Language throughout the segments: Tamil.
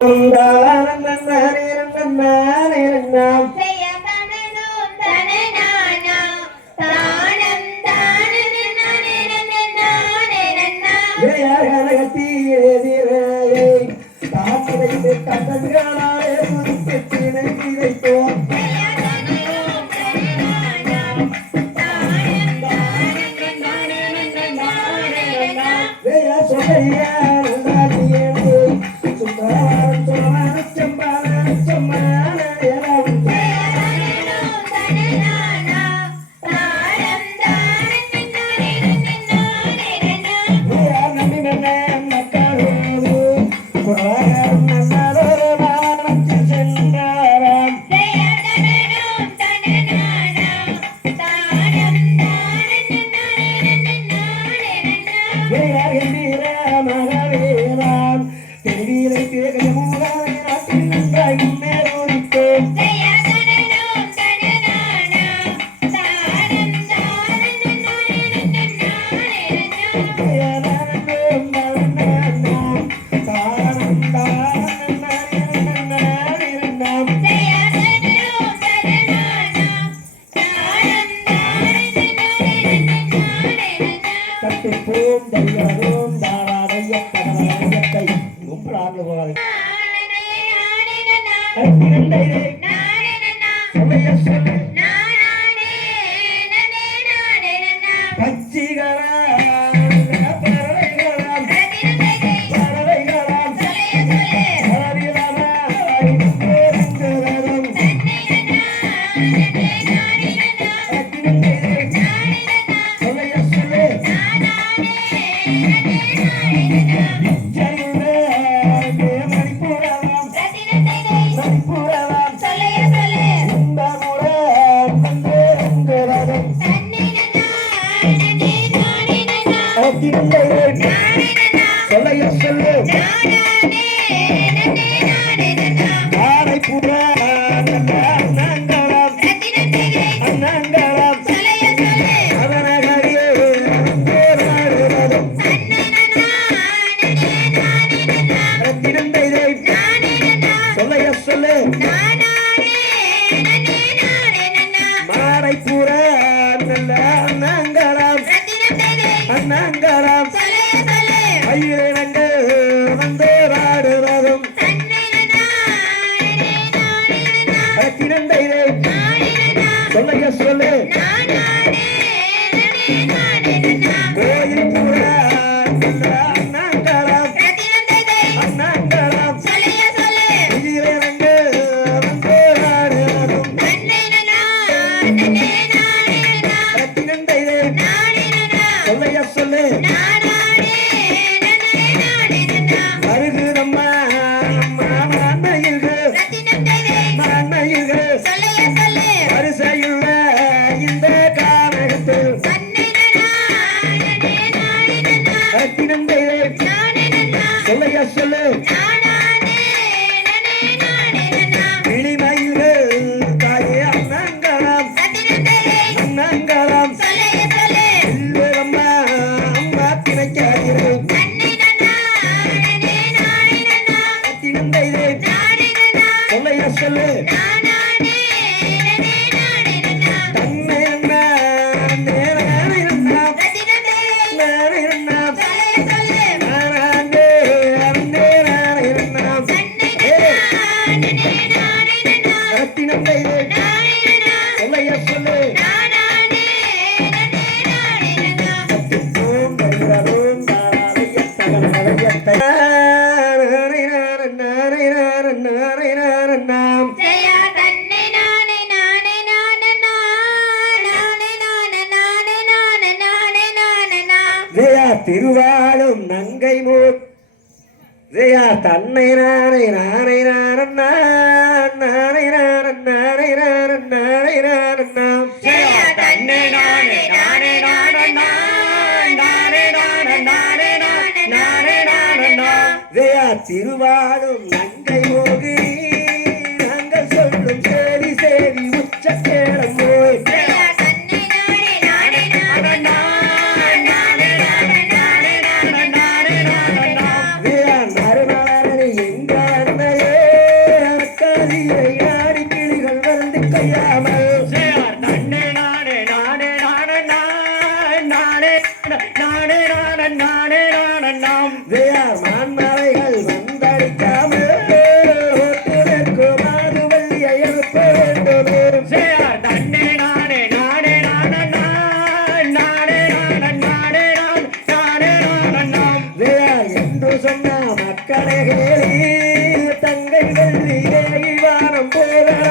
Thank you. Get சொல்லைய சொல்லு. மாலை பூரா. Jesus. தன்னை நாரை நாரை நாரை வண்ணம் விழார் மான்மலைகள் வந்தடிக்காமல் சொன்ன மக்களே தங்கை வெள்ளியே வானம் போகிற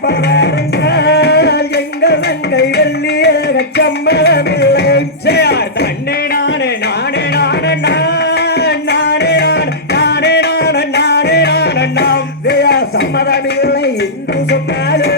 அப்பவருங்கள் எங்கள் நங்கை வெள்ளியக சம்பளமில்லை சேர் தன்னை நானே நானே நானே நான் நானே நான் நானே நான் நானே நான் நாம் சம்மதமில்லை என்று சொன்னாலே